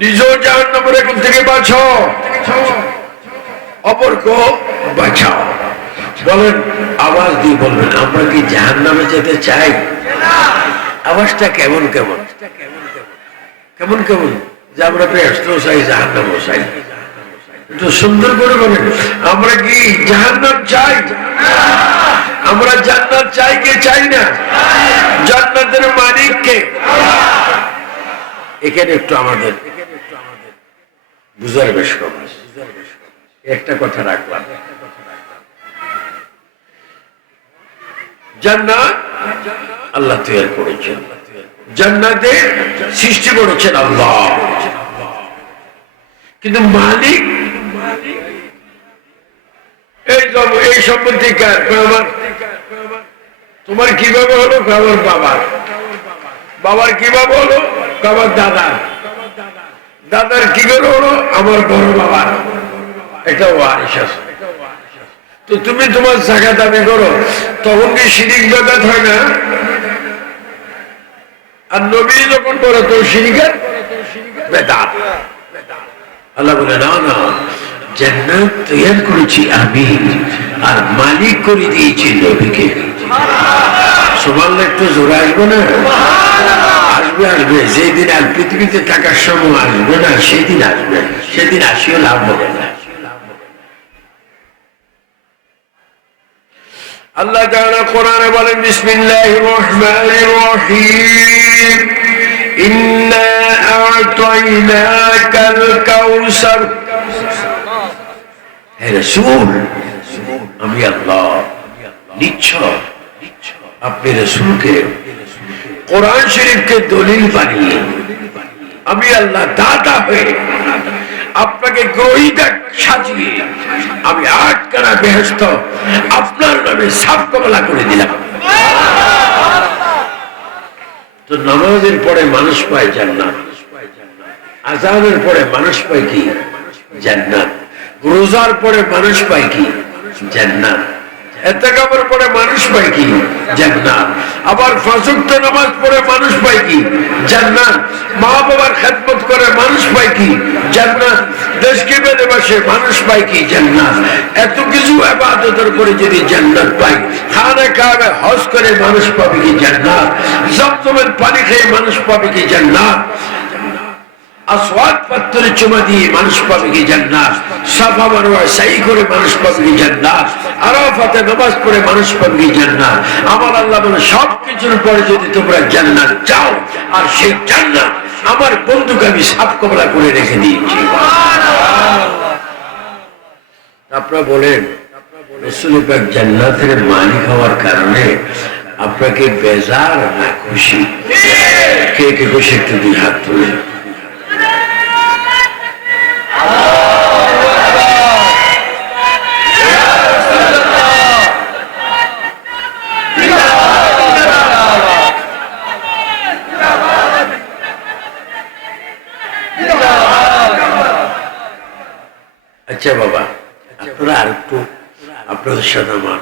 নিজেও জাহান্নামের আগুন থেকে বাঁচো, অপরকে বাঁচাও। বলেন, আওয়াজ দিয়ে বলবেন, আমরা কি জাহান্নামে যেতে চাই? আওয়াজটা কেমন কেমন কেমন কেমন যে আমরা বেহেশতও চাই, জাহান্নামও চাই। একটু সুন্দর করে বলেন, আমরা কি জাহান্নাম চাই? আমরা জান্নাত চাই কে চাই না? জান্নাতের মালিক কে? এখানে একটু আমাদের বুঝার বেশ কম। একটা কথা রাখলাম, জান্নাত আল্লাহ তৈরি করেছেন, জান্নাতে সৃষ্টি করেছেন আল্লাহ, কিন্তু মালিক এই সম্পত্তি কার? তোমার কিভাবে হলো? আমার বাবার। বাবার কিভাবে হলো? আমার দাদার। দাদার কি করে হলো? আমার বড় বাবার। এটা ওয়ারিশ আছে। তো তুমি তোমার জায়গা দাবি করো, তখন কি শিরিক বেদাত হয় না? আর নবী যখন বলে তো শিরিকের বেদাত। আল্লাহ বলে, না না, জান্নাত তৈরি করেছি আমি, আর মালিক করে দিয়েছি নবীকে। সুবহানাল্লাহ, একটু জোরে আসবো না? আসবে আসবে, যেদিন আর পৃথিবীতে থাকার সময় আসবে না, সেদিন আসবে, সেদিন আসিও লাভ হবে না। আল্লাহ তাআলা কোরআনে বলেন, বিসমিল্লাহির রহমানির রহিম, ইন্না আ'তাইনাকাল কাউসার। হে রাসূল, আমি আল্লাহ নিশ্চয় আপনি রাসূলকে কোরআন শরীফকে দলিল বানিয়ে, আমি আল্লাহ দাতা হয়ে আপনাকে গ্রহীতা সাজিয়ে আমি 8খানা বেহেশত আপনার নামে সাফ কবলা করে দিলাম। তো নামাজের পরে মানুষ পায় জান্নাত, আযানের পরে মানুষ পায় কি? জান্নাত। রোজার পরে মানুষ পায় কি? জান্নাত। ইতিকাফের পরে মানুষ পায় কি? জান্নাত। আবার পাঁচ ওয়াক্ত নামাজ পড়ে মানুষ পায় কি? জান্নাত। মা বাবার খেদমত করে মানুষ পায় কি? জান্নাত। দেশকে বেঁধে বসে মানুষ পায় কি? জান্নাত। এত কিছু ইবাদতের পরে যদি জান্নাত পাই, খানে কাবে হজ করে মানুষ পাবে কি? জান্নাত। জমজমের পানি খেয়ে মানুষ পাবে কি? জান্নাত। আসওয়াদ পাথরে চুমা দিয়ে মানুষ পাবে কি? জান্নাত। সাফা মারওয়া সাই করে মানুষ পাবে কি? জান্নাত। আরাফাতে নামাজ পড়ে মানুষ পাবে কি? জান্নাত। আমার আল্লাহ বলে, সবকিছুর পরে যদি তোমরা জান্নাত চাও, আর সেই জান্নাত আমার বন্ধুকে আমি সাফ কবলা করে রেখে দিয়েছি। আপনারা বলেন, রাসূল পাক জান্নাতের মালিক হওয়ার কারণে আপনাকে বেজার না খুশি? কে কে খুশি একটু দুই হাত তুলে। আচ্ছা বাবা, আপনারা আর একটু আপনাদের সাথে আমার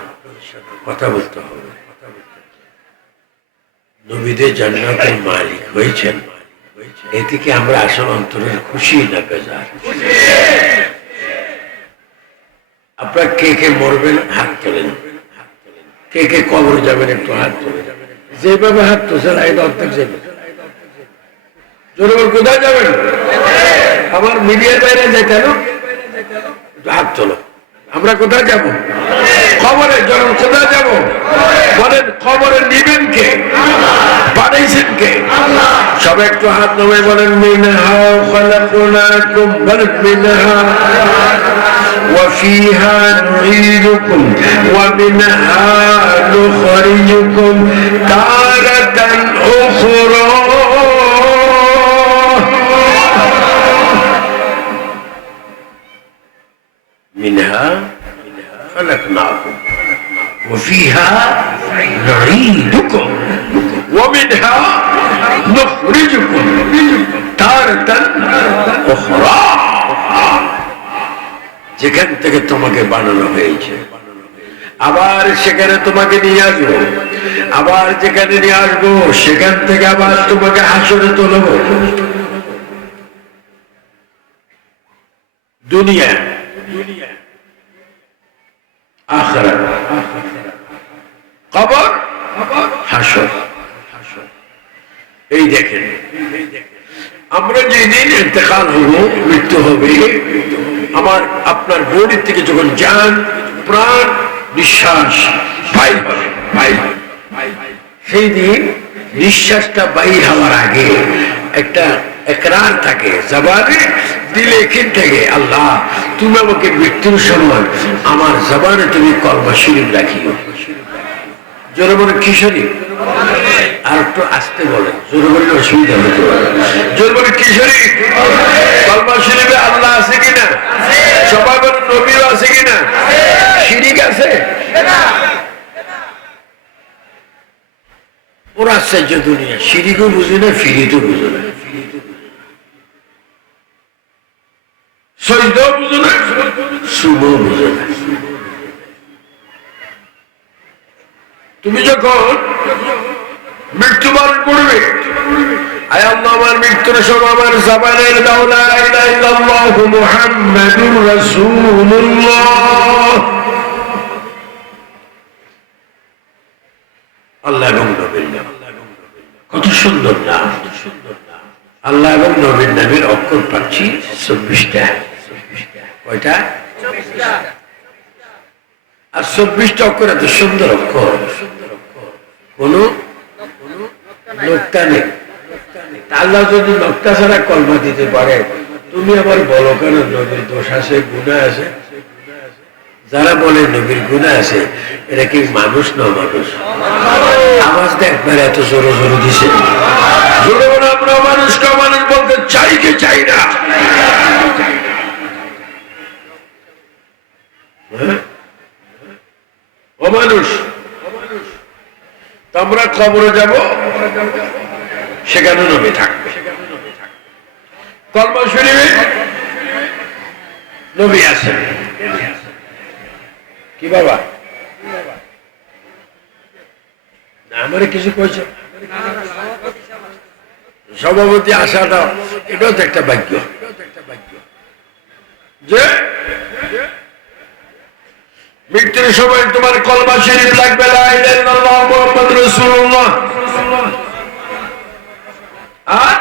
কথা বলতে হবে। নবীদের জান্নাতের মালিক হয়েছেন, এদিকে আমরা আসল অন্তরের খুশি না বেজার? আপনারা কে কে মরবেন হাত তোলেন, কে কে কবর যাবেন একটু হাত তোলেন। যেভাবে হাত তোলেন এই অর্ধেক যাবে। জোরে কোথায় যাবেন? আমার মিডিয়ার বাইরে যাই কেন? হাত তোলো। আমরা কোথায় যাব? খবরে। যখন কোথায় যাব বলেন, খবরে নিবেন কে? বানাইছেন কে? সব একটু হাত নামে বলেন, মিনহা খালাকনাকুম, বলেন মিনহা ওয়া ফিহা নুঈদুকুম ওয়া মিনহা নুখরিজুকুম তারাতান উখরা। منها خلقناكم وفيها نعيدكم ومنها نخرجكم تارة أخرى। যেখান থেকে তোমাকে বানানো হয়েছে আবার সেখানে তোমাকে নিয়ে আসবো, আবার যেখানে নিয়ে আসবো সেখান থেকে আবার তোমাকে হাসরে তুলবো। দুনিয়া, আখিরাত, কবর, হাসর। এই দেখেন, আমরা যেদিন ইন্তেকাল হব, মৃত্যু হবে, আমার আপনার বডি থেকে যখন জান, প্রাণ, নিঃশ্বাস বাইর হবে, সেই দিন নিঃশ্বাসটা বাইর হওয়ার আগে একটা একরার থাকে জবানে, দিলে এখান থেকে, আল্লাহ তুমি আমাকে মৃত্যুর সময় আমার জবানে তুমি কলমা শরীফ রাখিও। জোরে বলে কি শরীফ? আর একটু আসতে বলে, জোরে বললে অসুবিধা হতে পারে। জোরে বলে কি শরীফ? কলমা শরীফে আল্লাহ আছে কিনা? সবাই বলে নবী আছে কিনা? শিরিক আছে? ওর আশ্চর্য দুনিয়া, শিরিকও বুঝে না, ফিরিতও বুঝে না, সজদাও বুঝে না, সুমও বুঝে না। তুমি যখন মৃত্যুবরণ করবে, আয় আল্লাহ আমার মৃত্যুর সময় আমার জবানের দাও লা ইলাহা ইল্লাল্লাহু মুহাম্মাদুর রাসূলুল্লাহ। আল্লাহ এবং নবীর নাম, কত সুন্দর নাম। আল্লাহ এবং নবীর নামের অক্ষর পাচ্ছি 24টা। কয়টা? আর 24টা অক্ষর এত সুন্দর অক্ষর, কোন নোক্তা নেই। আল্লাহ যদি নোক্তা ছাড়া কলমা দিতে পারে, তুমি আবার বলো কেন নবীর দোষ আছে, গুনাহ আছে? যারা বলে নবীর গুনাহ আছে, এরা কি মানুষ না মানুষ? আওয়াজ দেখবার এত জোরে জোরে দিছে, জোরে বলে আমরা মানুষকে মানুষ বলতে চাই কি চাই না? ও মানুষ, আমরা কবরে যাব, সেখানে নবী থাকবে। কলমা শরীফে নবী আছেন। কি বাবা আমারে কিছু কইছ? সভাপতি আসাটা এটাও তো একটা ভাগ্য, যে মৃত্যুর সময় তোমার কলমা শরীফ লাগবে, লা ইলাহা ইল্লাল্লাহ মুহাম্মাদুর রাসূলুল্লাহ। আর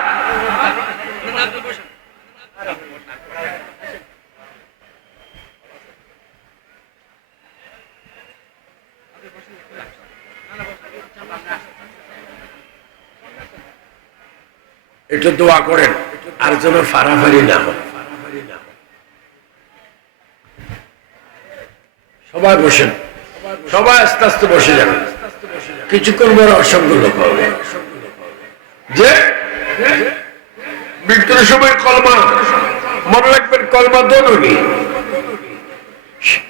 একটু দোয়া করেন আর যেন ফারাফারি না হয়। সবাই বসেন, সবাই আস্তে আস্তে বসে যাবেন, কিছুক্ষণ পরে অসংখ্য লোক হবে। যে মৃত্যুর সময় কলমা মনে রাখবেন, কলমা দোনই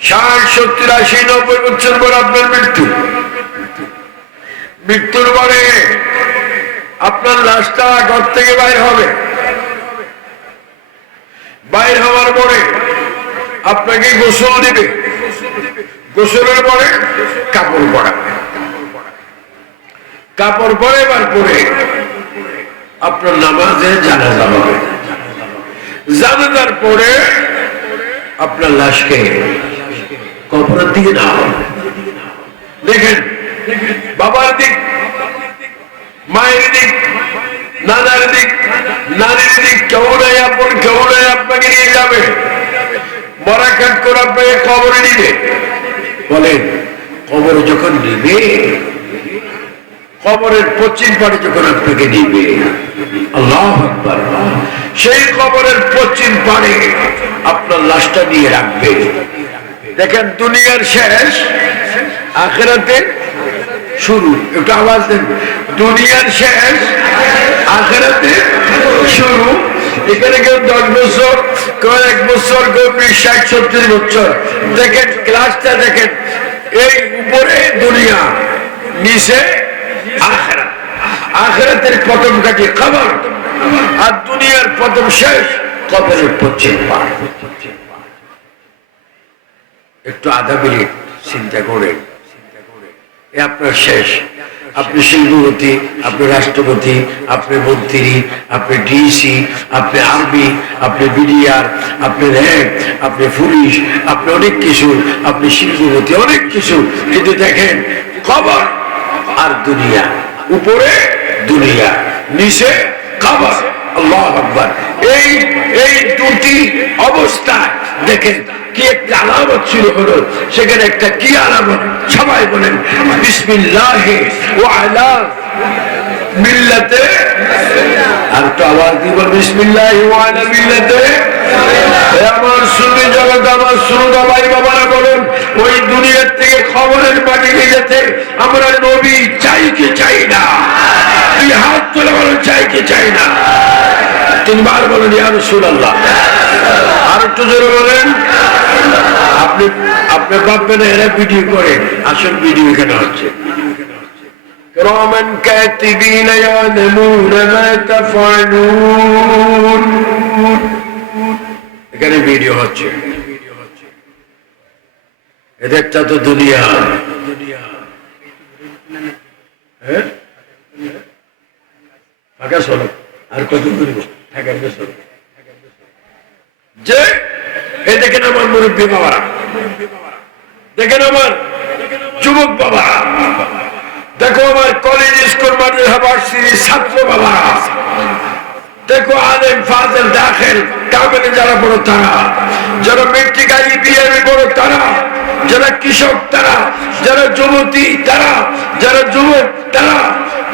60, 70, 80, 90 বছর পর আপনার মৃত্যু। মৃত্যুর পরে আপনার লাশটা ঘর থেকে বাইর হবে, বাইর হওয়ার পরে আপনাকে গোসল দিবে, গোসলের পরে কাপড় পরাবে, কাপড় পরাবার পরে আপনার নামাজে জানাজা হবে, জানাজার পরে আপনার লাশকে কবরের দিকে নেওয়া হবে। দেখেন, বাবার দিক, মায়ের দিক, নানার দিক, নারীর দিক, কেউ নাই আপন, কেউ নাই আপনাকে নিয়ে যাবে, মরাকাট করে আপনাকে কবরে নিবে। বলেন, কবর যখন নিবে, কবরের পশ্চিম পাড়ে যখন আপনাকে নিবে, আল্লাহু আকবার, সেই কবরের পশ্চিম পাড়ে আপনার লাশটা নিয়ে রাখবে। দেখেন, দুনিয়ার শেষ, আখিরাতের শুরু। একটু আওয়াজ দেন, দুনিয়ার শেষ, আখিরাতের শুরু। এখানে কেউ 10 বছর, কেউ 1 বছর, কেউ 20, 60, 70 বছর। দেখেন ক্লাসটা, দেখেন, এই উপরে দুনিয়া, নিচে আখিরাত। আখিরাতের প্রথম কাটি কবর, আর দুনিয়ার প্রথম শেষ কবরের পশ্চিম পাড়। একটু আধা মিনিট চিন্তা করে এ আপনার শেষ। আপনি শিল্পপতি, আপনি রাষ্ট্রপতি, আপনি মন্ত্রী, আপনি ডিসি, আপনি আর্মি, আপনি বিডিআর, আপনি র্যাব, আপনি পুলিশ, আপনি অনেক কিছু, আপনি শিল্পপতি, অনেক কিছু। কিন্তু দেখেন খবর আর দুনিয়া, উপরে দুনিয়া, নিচে খবর। আল্লাহু আকবার। এই এই দুটি অবস্থায় দেখেন কি একটা আলামত ছিল হলো, সেখানে একটা কি আলামত? সবাই বলেন বিসমিল্লাহি ওয়া আলা মিল্লাতে, আর তো আওয়াজ দিব বিসমিল্লাহি ওয়া আলা মিল্লাতে। আমার সুন্নি জগৎ, আমার শ্রোতা ভাই বাবারা বলেন, ওই দুনিয়ার থেকে খবরের পানি গেছে আমরা নবী চাই কি চাই না? তুই হাত তুলে বলেন চাই কি চাই না? তিনবার বলেন ইয়া রাসূলুল্লাহ। আর একটু জোরে বলেন। আপনি আপনি ভাববেন এরা ভিডিও করে, আসল ভিডিও এখানে হচ্ছে। কিরামান কাতিবিন ইয়ালামুনা মা তাফআলুন, এখানে ভিডিও হচ্ছে। এদেরটা তো দুনিয়া। হ্যাঁ ফাঁকা সড়ক, আর কত করব ফাঁকা সড়ক। যে এই দেখেন আমার মুরব্বী বাবারা, দেখেন আমার যুবক বাবারা, দেখো আমার কলেজ স্কুল মাদ্রাসা ভার্সিটির ছাত্র বাবারা, দেখো আলেম ফাজেল দাখিল কামেলে যারা বড় তারা, যারা মেট্রিক আইবিএম বড় তারা, যারা কৃষক তারা, যারা যুবতী তারা, যারা যুবক তারা,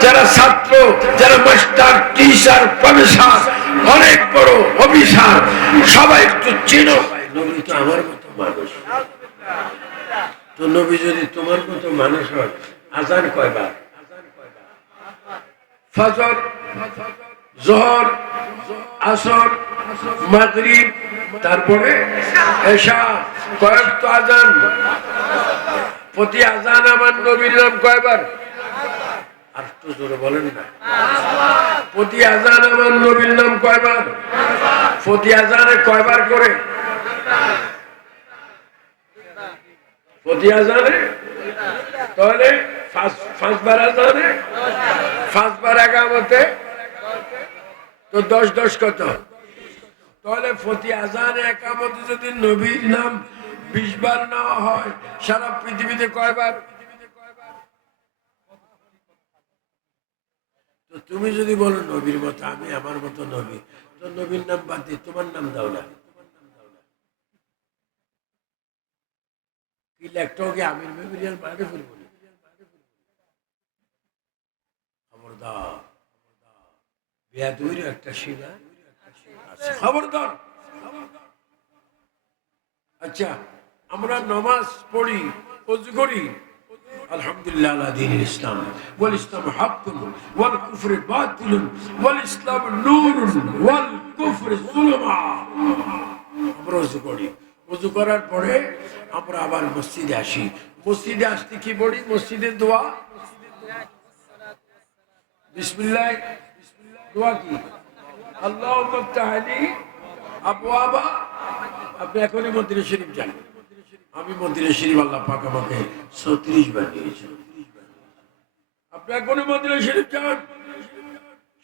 যারা ছাত্র, যারা মাস্টার, টিচার, প্রফেসর, অনেক বড় অফিসার, সবাই একটু চিনো। নবী তো আমার মতো মানুষ। তো নবী যদি তোমার মতো মানুষ হয়, আজান কয়বার? ফজর, যোহর, আসর, মাগরিব, তারপরে এশা, কয়েক তো আজান। প্রতি আজান আমার নবীর নাম কয়বার? আর তো জোরে বলেন না। প্রতি আজান আমার নবীর নাম কয়বার? প্রতি আজানে কয়বার করে? প্রতি আজানে, তাহলে পাঁচবার আজানে, পাঁচবার একামতে, তো 10 কত? তাহলে প্রতি আজানে একামতে যদি নবীর নাম 20 বার নেওয়া হয়, সারা পৃথিবীতে কয়বার? তো তুমি যদি বলো নবীর মতো, আমি আমার মতো নবী, তো নবীর নাম বাদ দিয়ে তোমার নাম দাও না। কি লেখটাকে আমির মেমোরিয়াল বাড়ি ফেলবো? খবরদার, বেয়াদবিরও একটা সীমা আছে, খবরদার। আচ্ছা, আমরা নামাজ পড়ি, ওযু করি, আলহামদুলিল্লাহ আলা দীনিল ইসলাম, ওয়াল ইসলাম হাক্কুন ওয়াল কুফরু বাতিলুন ওয়াল ইসলাম নূরুন ওয়াল কুফরু যুলমা। আমরা ওযু করি, ওযু করার পরে আমরা আবার মসজিদে আসি। মসজিদে আসতে কি পড়ি? মসজিদের দোয়া বিসমিল্লাহ। দোয়া কি? আল্লাহুম্মা ইফতাহ লি আবওয়াবা। আপনি এখনই মদিনা শরীফ যান। আমি মদিনা শরীফ আল্লাহ পাক আমাকে 36 বার দিয়েছেন। আপনি এখনই মদিনা শরীফ যান,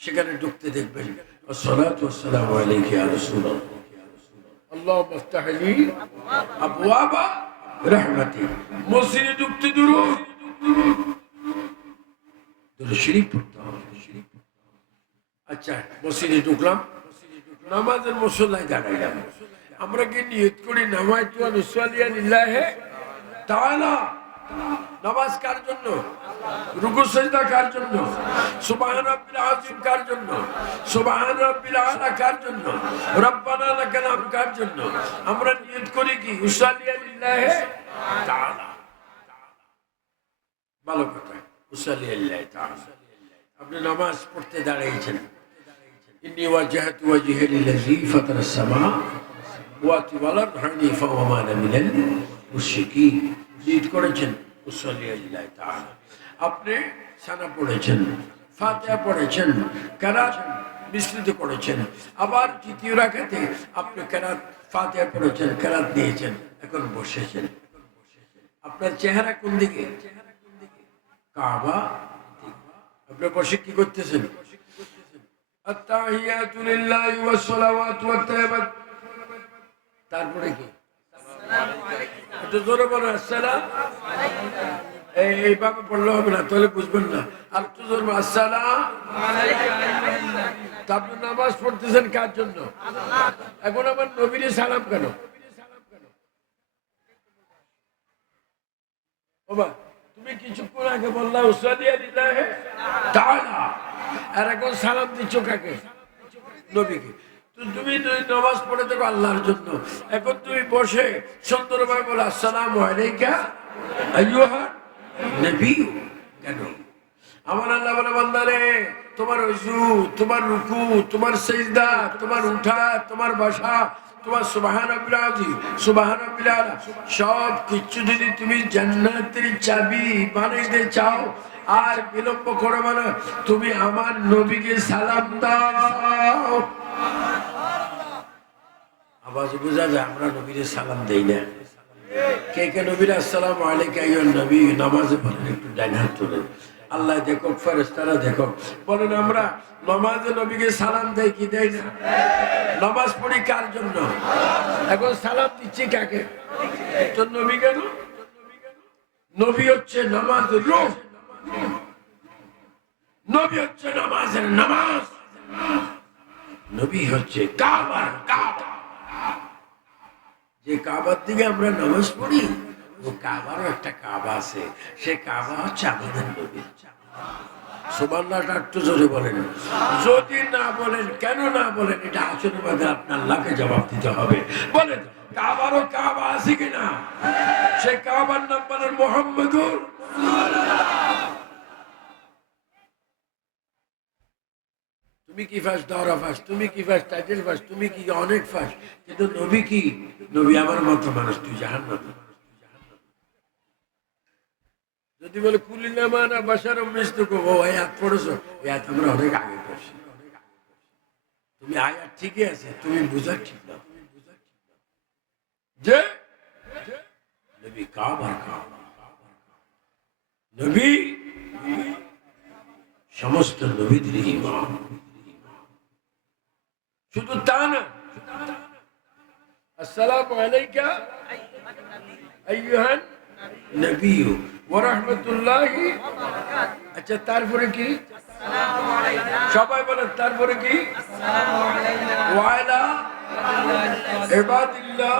সেখানে ঢুকতে দেখবেন আসসালাতু ওয়াসসালামু আলাইকা ইয়া রাসূলুল্লাহ, আল্লাহুম্মা ইফতাহ লি আবওয়াবা রাহমাতিক। মসজিদে ঢুকতে দুরূদ শরীফ পড়তে হবে। আচ্ছা, মসজিদে ঢুকলাম, নামাজের মুসল্লায় দাঁড়াইলাম। আমরা কি নিয়ত করি নামাইতু আন উসাল্লিয়া লিল্লাহি তাআলা? নামাজ কার জন্য? রুকু সিজদা কার জন্য? সুবহান রাব্বিল আযীম কার জন্য? সুবহান রাব্বিল আলা কার জন্য? রব্বানা লাকাল হামদ কার জন্য? আমরা নিয়ত করি কি উসাল্লিয়া লিল্লাহি তাআলা। ভালো কথা, উসাল্লিয়া লিল্লাহি তাআলা। আপনি নামাজ পড়তে দাঁড়িয়েছেন, ইন্নী ওয়াজহাতু ওয়াজহিয়া লিল্লাযী ফাতারাস সামাওয়াতি ওয়াল আরদ হানিফাও ওয়া মা আনা মিনাল মুশরিকিন। নিয়ত করেছেন উসাল্লিয়া লিল্লাহি তাআলা। আপনি সানা পড়েছেন, ফাতিহা পড়েছেন, কিরাত মিশ্রিত করেছেন, আবার দ্বিতীয় রাকাতে আপনি কিরাত ফাতিহা পড়েছেন, কিরাত নিয়েছেন, এখন বসেছেন। আপনার চেহারা কোন দিকে? কাবা। আপনি বসে কি করতেছেন? আত্তাহিয়াতু লিল্লাহি ওয়াস সালাওয়াতু ওয়াত তাইয়্যিবাত। তারপরে কি? একটু জোরে বলেন আসসালাম। এইভাবে পড়লে হবে না, তাহলে বুঝবেন না। আর একটু জোরে বলেন আসসালাম। আপনি নামাজ পড়তেছেন কার জন্য? এখন আমার নবীরে সালাম কেন? বাবা তুমি কিছুক্ষণ আগে বললা উসাদিয়া লিল্লাহি তাআলা, আর এখন সালাম দিচ্ছ কাকে? নবীকে। তুমি নামাজ পড়ে দেখো আল্লাহর জন্য, এখন তুমি বসে সুন্দরভাবে বলো আসসালামু আলাইকা আইয়ুহান নবী। কেন? আমার আল্লাহ বলে বান্দারে, তোমার ওযু, তোমার রুকু, তোমার সিজদা, তোমার উঠা, তোমার বসা, তোমার সুবহান রাব্বিল আযীম, সুবহান রাব্বিল আলা, সব কিছু যদি তুমি জান্নাতের চাবি বানাইতে চাও আর বিলম্ব করবে না, তুমি আমার নবীকে সালাম দাও। আওয়াজ বোঝা যায়? আমরা নবীরে সালাম দেই না। কে কে নবীর আসসালামু আলাইকা আইয়ুহান নবী নামাজে পড়েন? একটু ডান হাত তোলেন। আল্লাহ দেখো, ফেরেশতারা দেখো। বলেন আমরা নামাজে নবীকে সালাম দেই কি দেই না? নামাজ পড়ি কার জন্য? এখন সালাম দিচ্ছি কাকে? তো নবী কেন? নবী হচ্ছে নামাজের রূহ, নবী হচ্ছে নামাজের নামাজ, নবী হচ্ছে কাবার কাবা। যে কাবার দিকে আমরা নামাজ পড়ি, ও কাবারও একটা কাবা আছে, সে কাবা হচ্ছে আমাদের নবী। সুবহানাল্লাহ একটু জোরে বলেন। যদি না বলেন, কেন না বলেন, এটা আসলে বাদে আপনার আল্লাহকে জবাব দিতে হবে। বলেন কাবারও কাবা আছে কিনা? সে কাবার নাম বলেন মুহাম্মদুর। তুমি কি ফাঁস? দরা ফাঁস। তুমি কি ফাঁস? টাইটেল ফাঁস। তুমি কি অনেক ফাঁস। কিন্তু নবী কি? নবী আমার মতো মানুষ, তুই জাহান্নামী। যদি বলে কুলিনামা না বাসার মিস্তুকো, ও আয়াত পড়েছো, এই আয়াত আমরা অনেক আগে পড়ছি। তুমি আয়াত ঠিকই আছে, তুমি বুঝার ঠিক না। যে নবী কাবার কাবা, নবী সমস্ত নবীদের ইমাম। শুধু তা না, আসসালামু আলাইকা আইয়ুহান নবী ওয়া রাহমাতুল্লাহি। আচ্ছা তারপরে কি? সবাই বলেন তারপরে কি? ওয়া আলা ইবাদিল্লাহ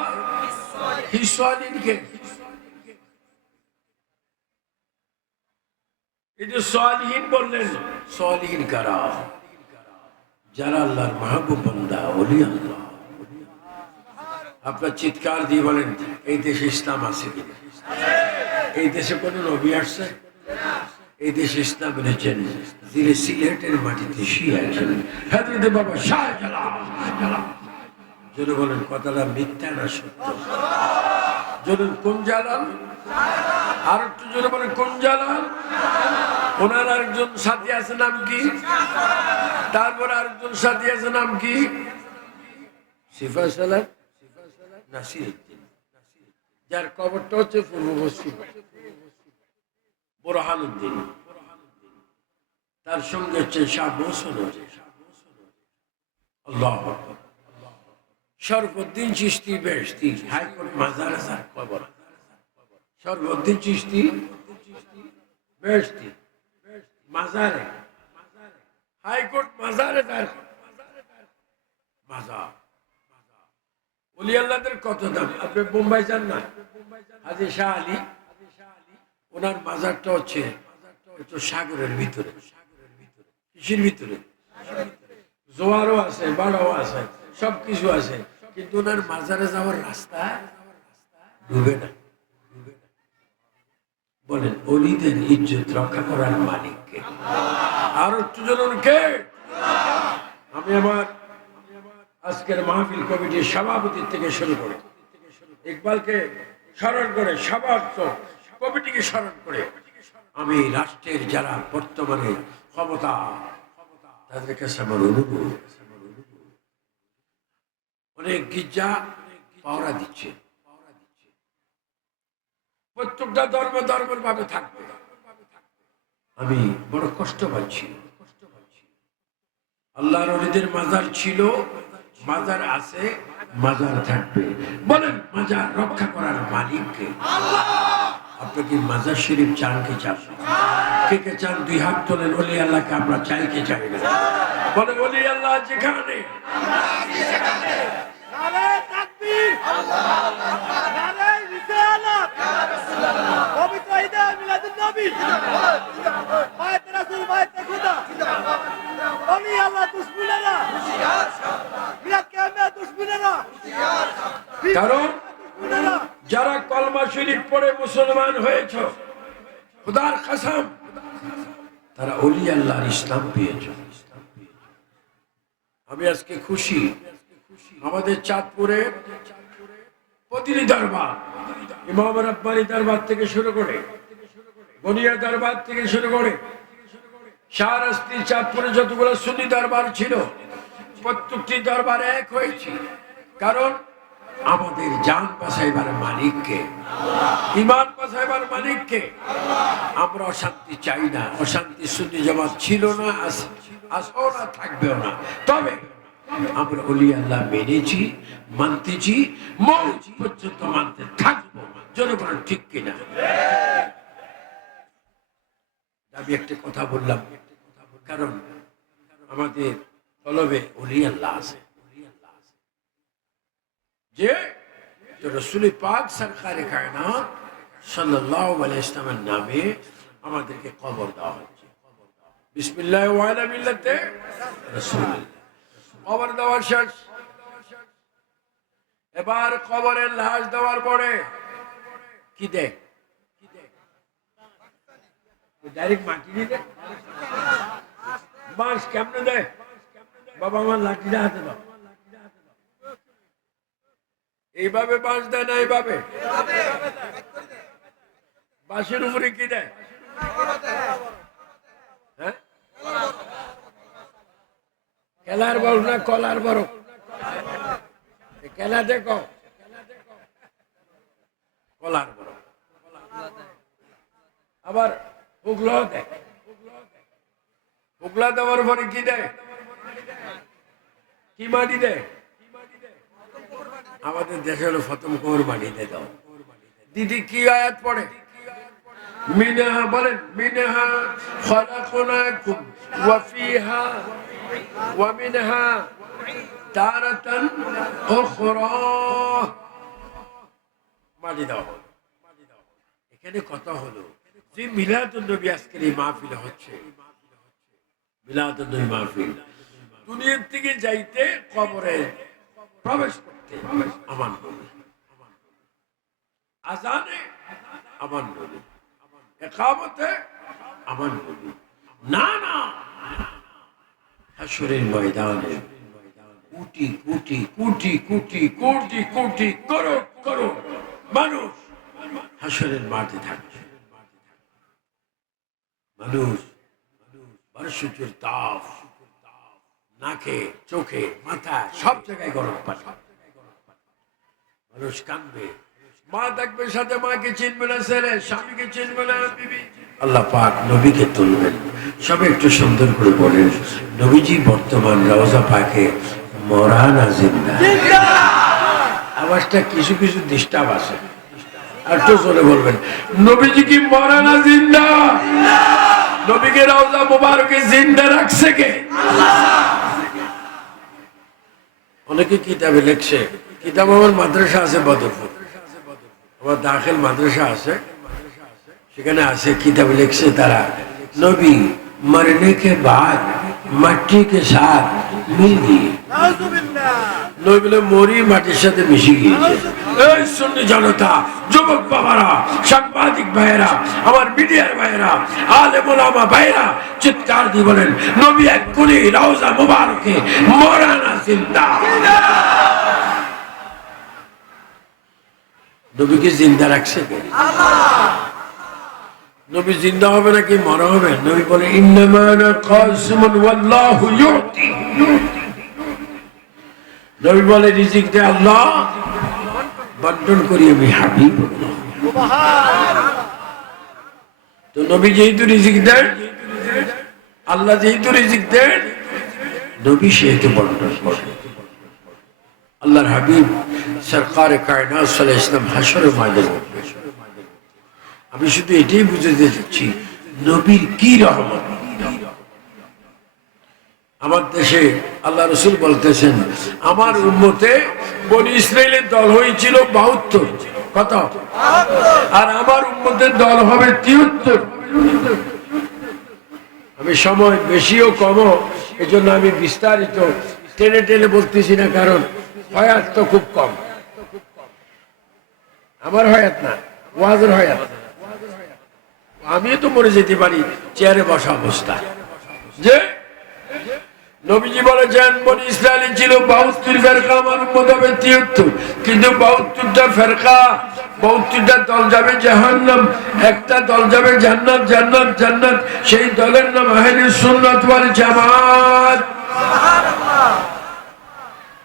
হিসালিনকে। এই যে সালিহিন বললেন, সালিহিন কারা? যারা আল্লাহর মাহবুব বান্দা, ওলি আল্লাহ। আপনার চিৎকার দিয়ে বলেন এই দেশে ইসলাম আছে কিনা? এই দেশে কোন নবী আসছে? এই দেশে ইসলাম এনেছেন যিনি সিলেটের মাটিতে শিয়াছেন, হযরত বাবা শাহজালাল। যদি বলেন কথাটা মিথ্যা না সত্য? যদি কোন জালাল? আর একটু জোরে বলেন কোন জালাল? ওনার আরেকজন সাথী আছে, নাম কি? তারপর আরেকজন সাথী আছে, নাম কি? সিফাসালাত নাসিরউদ্দিন, যার কবরটা হচ্ছে পূর্ব পশ্চিম। বুরহানুদ্দিন, তার সঙ্গে হচ্ছে শাহ মোহসেন। আল্লাহু আকবার। শরফুদ্দিন চিশতি বেহেশতি, হাইকোর্ট মাজার হাজার কবর। শরফুদ্দিন চিশতি বেহেশতি মাজারে, হাইকোর্ট মাজারে তার মাজার। ওলি আল্লাহদের কত দাম। আপনি বোম্বাই যান না, হাজী শাহ আলী, ওনার মাজারটা হচ্ছে একটু সাগরের ভিতরে। কিসের ভিতরে? জোয়ারও আছে, বাড়াও আছে, সবকিছু আছে, কিন্তু ওনার মাজারে যাওয়ার রাস্তা ডুবে না। বলেন ওলিদের ইজ্জত রক্ষা করার মালিক কে? আর একটু জানুন কে? আমি আমার আজকের মাহফিল কমিটির সভাপতির থেকে শুরু করে ইকবালকে স্মরণ করে, সমাপ্ত কমিটিকে স্মরণ করে, আমি রাষ্ট্রের যারা বর্তমানে ক্ষমতা, তাদের কাছে আমার অনুরোধ, অনেক গির্জা পাওয়া দিচ্ছে, প্রত্যেকটা ধর্মের ভাবে থাকবে, আমি বড় কষ্ট পাচ্ছি। আল্লাহর ওলিদের মাজার ছিল, মাজার আছে, মাজার থাকবে। বলেন মাজার রক্ষা করার মালিককে? আপনি কি মাজার শরীফ চান কি চান? কে কে চান? দুই হাত তোলেন। ওলি আল্লাহকে আমরা চাই কি চাই না? বলে ওলি আল্লাহ যেখানে, কারণ যারা কলমা শরীফ পড়ে মুসলমান হয়েছ, খুদার কসম তারা ওলি আল্লাহর ইসলাম পেয়েছ। আমি আজকে খুশি, আমাদের চাঁদপুরে প্রতিটি দরবার, ইমাম রাব্বানী দরবার থেকে শুরু করে, গনিয়া দরবার থেকে শুরু করে, শাহরাস্তি চাঁদপুরে যতগুলো সুন্নি দরবার ছিল, প্রত্যেকটি দরবার এক হয়েছে। কারণ আমাদের জান বাঁচাইবার মালিককে, ইমান বাঁচাইবার মালিককে। আমরা অশান্তি চাই না, অশান্তি সুন্নি জামাত ছিল না, আসও না, থাকবেও না। তবে আমরা ওলি আল্লাহ মেনেছি, মানতেছি, মৌত পর্যন্ত মানতে থাকবো। জনগণ ঠিক কিনা? আমি একটা কথা বললাম, কারণ আমাদের কলবে ওলি আল্লাহ আছে, যে রাসূল পাক সরকারে কায়নাত সাল্লাল্লাহু আলাইহি ওয়াসাল্লামের নামে আমাদেরকে কবর দেওয়া হচ্ছে। বিসমিল্লাহ ওয়া আলা মিল্লাতে রাসূল। কবর দেওয়ার শেষ। এবার কবরের লাশ দেওয়ার পরে কি দেয়? ডাইরেক্ট মাটি দিয়ে দেয়? বাঁশ কেমনে দেয়? বাবা আমার লাঠিটা হাতে দাও। এইভাবে বাঁশ দেয় না, এইভাবে বাঁশের উপরে কি দেয়? হ্যাঁ, কেলার বরফ না কলার বরফ? কেলা দেখো, কলার বরফ। আবার পুগলা দেয়। পুগলা দেওয়ার পরে কি দেয়? কি মাটি দেয়? আমাদের দেশে হলো ফতম কোর মাটি দিয়ে দাও। দিদি কি আয়াত পড়ে? মিনহা, বলেন মিনহা খলাকনাকুম ওয়া ফিহা ওয়া মিনহা তারাতান উখরা। মাটি দাও। এখানে কথা হলো যে মিলাদুন নবী আজকের এই মাহফিলে হচ্ছে, মিলাদুন নবী মাহফিল, দুনিয়া থেকে যাইতে কবরে প্রবেশ করতে আমার নবী, আজানে আমার নবী, ইকামতে আমার নবী। না না, হাশরের ময়দানে কোটি কোটি কোটি কোটি কোটি কোটি করোড় করোড় মানুষ হাশরের মাঠে থাকবে। মানুষ বারসুচের তাপ, নাকে, চোখে, মাথা, সব জায়গায় গরম পানি। মানুষ কাঁদবে, মা থাকবে সাথে, মাকে চিনবে না ছেলে, স্বামীকে চিনবে না বিবি। আল্লাহ পাক নবীকে তুলবেন। সব একটু সুন্দর করে বলেন, নবীজি বর্তমান রওজা পাকে মরা না জিন্দা? আওয়াজটা কিছু কিছু ডিস্টার্ব আছে, আর একটু জোরে বলবেন, নবীজি কি মরা না জিন্দা? নবীকে রওজা মুবারকে জিন্দা রাখছে কে? অনেকে কিতাবে লিখছে, কিতাব আমার মাদ্রাসা আছে বদরপুর, আমার দাখিল মাদ্রাসা আছে, সেখানে আছে কিতাবে লিখছে তারা, নবী মরনে के बाद मट्टी के साथ मिल गए। নবী বলে মরি মাটির সাথে মিশে গিয়েছে। এই সুন্নি জনতা, যুবক বাবারা, সাংবাদিক ভাইয়েরা, আমার মিডিয়ার ভাইয়েরা, আলেম ওলামা ভাইয়েরা, চিৎকার দিয়ে বলেন, নবী এক্ষুনি রওজা মুবারকে মরা না জিন্দা? নবীকে জিন্দা রাখছে কে? নবী জিন্দা হবে নাকি মরা হবে? নবী বলে, ইন্নামা আনা কাসিমুন ওয়াল্লাহু ইউতি। নবী বলে, রিজিক দে আল্লাহ, বন্টন করি আমি হাবিব। তো নবী যেহেতু রিজিক দেন, আল্লাহ যেহেতু রিজিক দেন, নবী সেহেতু বন্টন করেন। আল্লাহর হাবিব সরকারে কায়নাত সাল্লাল্লাহু আলাইহি ওয়াসাল্লাম হাশরের ময়দানে উঠবেন। আমি শুধু এটাই বুঝাতে চাচ্ছি নবীর কি রহমত। আমার দেশে আল্লাহ রসুল বলতেছেন, আমার উম্মতে বনি ইসরাইলের দল হয়েছিল ৭২, কত? আর আমার উম্মতের দল হবে ৭৩। আমি সময় বেশিও কমও, এজন্য আমি বিস্তারিত টেনে টেনে বলতেছি না, কারণ হয়াত তো খুব কম। আমার হয়াত না, ওয়াজের হয়াত। আমিও তো মরে যেতে পারি চেয়ারে বসা অবস্থা। যে নবীজি বলেছেন বনি ইসরাইল ছিল ৭২ ফেরকা, আমার উম্মত হবে ৭৩, কিন্তু ৭২টা ফেরকা, ৭২টা দল যাবে জাহান্নাম, একটা দল যাবে জান্নাত। জান্নাত জান্নাত সেই দলের নাম আহলে সুন্নাত ওয়াল জামাত।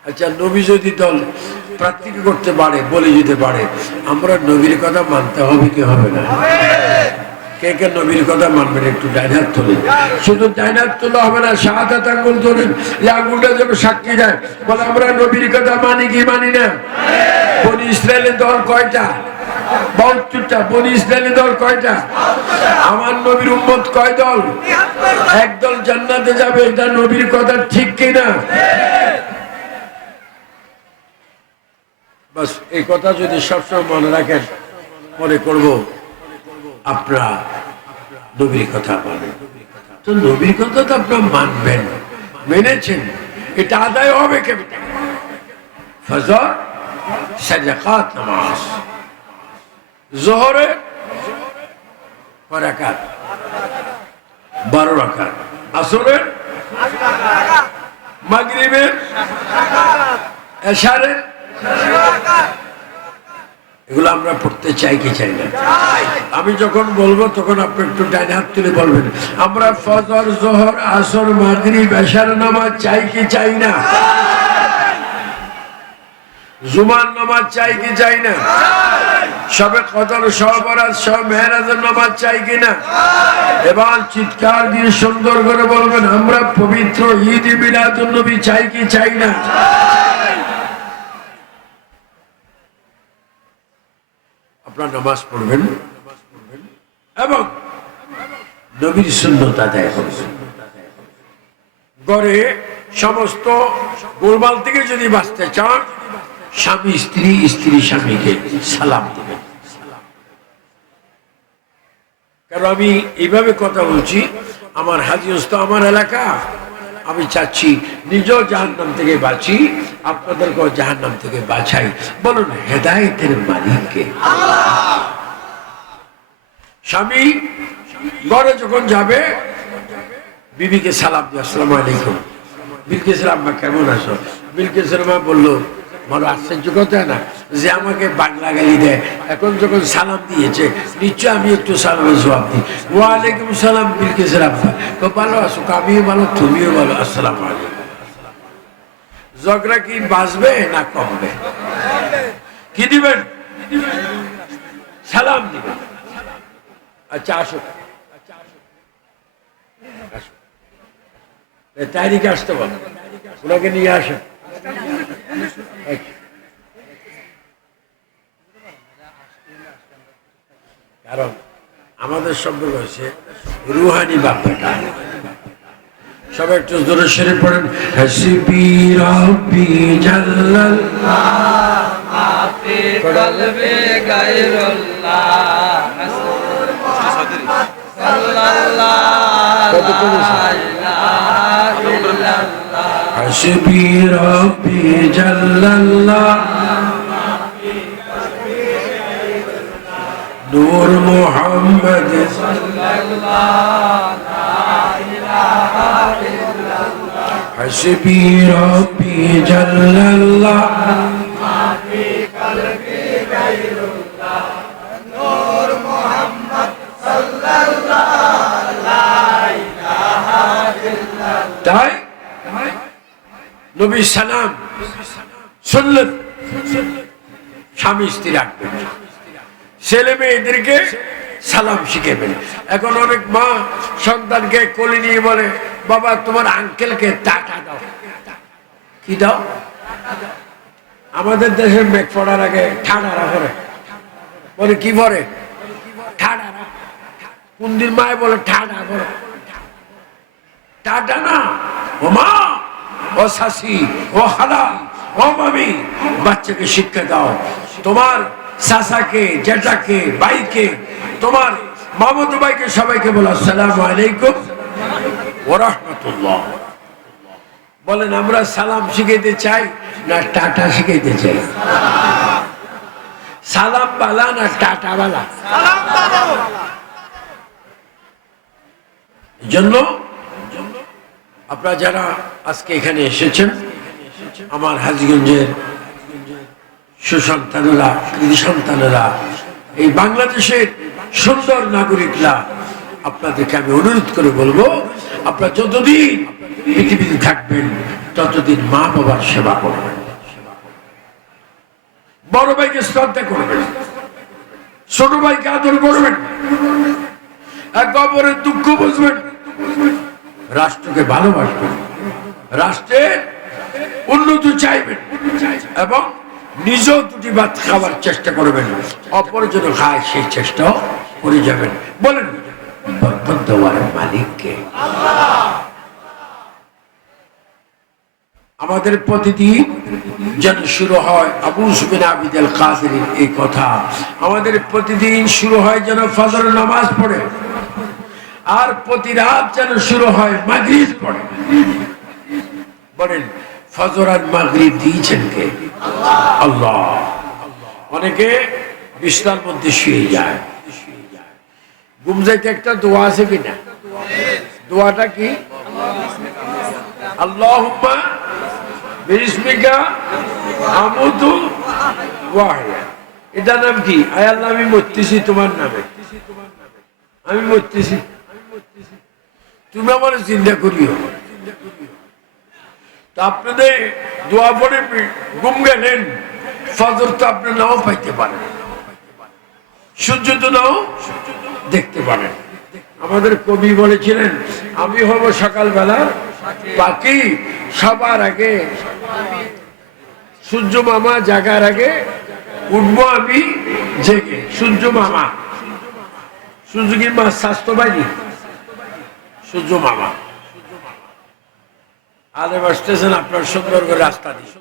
আচ্ছা, নবী যদি দল প্রার্থী করতে পারে, বলে যেতে পারে, আমরা নবীর কথা মানতে হবে কি হবে না? কে কে নবীর কথা মানবেন? একটু ডাইন হাত তোলেন। শুধু ডাইন হাত তোলা হবে না, শাহাদাত আঙ্গুল তোলেন। এই আঙ্গুলটা যেন সাক্ষী দেয়, বলে আমরা নবীর কথা মানি কি মানি না। বনি ইসরাইলের দল কয়টা? ৭২টা। বনি ইসরাইলের দল কয়টা? আমার নবীর উম্মত কয় দল? একদল জান্নাতে যাবে। এটা নবীর কথা ঠিক কিনা? বাস এই কথা যদি সবসময় মনে রাখেন, মনে করব আপনারা নবীর কথা মানেন। তো নবীর কথা তো আপনারা মানবেন, মেনেছেন, এটা আদায় হবে কেমন? ফজর, সাদাকাত, নামাজ, যোহরে কয় রাকাত? 12 রাকাত। আসরের, মাগরিবের, এশারের, এগুলো আমরা পড়তে চাই কি চাই না? আমি যখন বলবো তখন আপনি একটু ডাইন হাত তুলে বলবেন, আমরা ফজর, যোহর, আসর, মাগরিব, এশার নামাজ চাই কি চাই না? জুমার নামাজ চাই কি চাই না? সবে কদর, সব বরাত, সব মেহরাজের নামাজ চাই কিনা? এবার চিৎকার দিয়ে সুন্দর করে বলবেন, আমরা পবিত্র ঈদ মিলাদুন নবী চাই কি চাই না? আপনার নামাজ পড়বেন এবং নবীর সুন্নাত আদায় করবেন। ঘরে সমস্ত গোলমাল থেকে যদি বাঁচতে চান, স্বামী স্ত্রী, স্ত্রী স্বামীকে সালাম দেবেন। কারণ আমি এইভাবে কথা বলছি, আমার হাজিগঞ্জ তো আমার এলাকা, আমি চাচ্ছি নিজেও জাহান্নাম থেকে বাঁচি, আপনাদেরকেও জাহান্নাম থেকে বাঁচাই। বলুন হেদায়েতের মালিককে। স্বামী ঘরে যখন যাবে, বিবিকে সালাম দিয়ে আসসালামু আলাইকুম। বিলকিসের আম্মা কেমন আছো? বিলকিসের মা বললো, বড় আশ্চর্য কথা না যে আমাকে বাংলা গালি দেয়, এখন যখন সালাম দিয়েছে নিশ্চয় আমি একটু সালামের জবাব দিই। ওয়ালাইকুম সালাম। বিলকিসের আম্মা, ভালো আছো? আমিও ভালো, তুমিও ভালো, আসসালামু আলাইকুম। ঝগড়া কি বাঁচবে না কমবে? কি দিবেন? সালাম দিবেন। আচ্ছা আসো, তারিখে আসতে বল, ওনাকে নিয়ে আসেন। কারণ আমাদের সম্পর্ক হচ্ছে রুহানি বাপ্পাটা। সবাই একটু জোরে সরে পড়েন, হাসবি রাব্বি জাল্লাল্লাহ মাফি কলবে গায়রুল্লাহ সাল্লাল্লাহু আলাইহি হাসবি রাব্বি জাল্লাল্লাহ নূর মুহাম্মদ সাল্লাল্লাহু হাসবি রাব্বি জাল্লাল্লাহ মাফি কলবি গায়রুল্লাহ নূর মুহাম্মদ সাল্লাল্লাহু লা ইলাহা ইল্লাল্লাহ। তাই নবী সালাম সুন্নাত স্বামী স্ত্রী রাখবেন। ছেলে মেয়েদেরকে সালাম শিখাবেন। এখন অনেক মা সন্তানকে কোলে নিয়ে বলে, বাবা তোমার আঙ্কেলকে টাকা দাও। কি দাও? আমাদের দেশের মেঘ পড়ার আগে ঠাডারা করে, বলে কি পরে? ঠাডারা। কোন দিন মায় বলে ঠাডা করে? টাটা না, ও মা, ও শাশি, ও হালা, ও মামি, বাচ্চাকে শিক্ষা দাও। তোমার চাচাকে, জেঠাকে, ভাইকে, তোমার মামাতো ভাইকে সবাইকে বলো আসসালামু আলাইকুম ওয়া রাহমাতুল্লাহ। বলেন আমরা সালাম শিখাইতে চাই না টাটা শিখাইতে চাই? সালাম বালা না টাটা বালা? জন্য আপনারা যারা আজকে এখানে এসেছেন, আমার হাজীগঞ্জের সুসন্তানেরা, কৃতি সন্তানেরা, এই বাংলাদেশের সুন্দর নাগরিকরা, আপনাদেরকে আমি অনুরোধ করে বলবো, আপনারা যতদিন পৃথিবীতে থাকবেন ততদিন মা বাবার সেবা করবেন, বড় ভাইকে শ্রদ্ধা করবেন, ছোট ভাইকে আদর করবেন, এক অপরের দুঃখ বুঝবেন, রাষ্ট্রকে ভালোবাসবেন, রাষ্ট্রের উন্নতি চাইবেন এবং নিজেও দুটি ভাত খাওয়ার চেষ্টা করবেন, অপর জন্য খায় সেই চেষ্টাও করে যাবেন। বলেন বরকত দেওয়ার মালিককে। আমাদের প্রতিদিন যেন শুরু হয় আবু সুফিয়ান আবিদ আল কাদেরীর এই কথা, আমাদের প্রতিদিন শুরু হয় যেন ফজর নামাজ পড়ে, আর প্রতি রাত যেন শুরু হয় মাগরিব পড়ে। বলেন ফজর আর মাগরিব দিয়েছেন কে? আল্লাহ। অনেকে বিছানার মধ্যে শুয়ে যায়, ঘুম যাইতে একটা দোয়া আছে কিনা? দোয়াটা কি? আল্লাহুম্মা বিসমিকা আমুতু ওয়া আহয়া। এটার নাম কি? আয় আল্লাহ আমি মরতেছি তোমার নামে, আমি মরতেছি, তুমি আমার চিন্তা করিও। তা আপনাদের দোয়া পড়ে ঘুম গেলেন, ফজর তো আপনি নাও পাইতে পারেন, সূর্য তো নাও দেখতে পারেন। আমাদের কবি বলেছিলেন, আমি হব সকালবেলা বাকি সবার আগে, সূর্য মামা জাগার আগে উঠবো আমি জেগে। সূর্য মামা, সূর্য কি মা স্বাস্থ্য পাইনি? সূর্য মামা আলে আসতেছেন আপনার সুন্দর করে রাস্তা দিয়ে।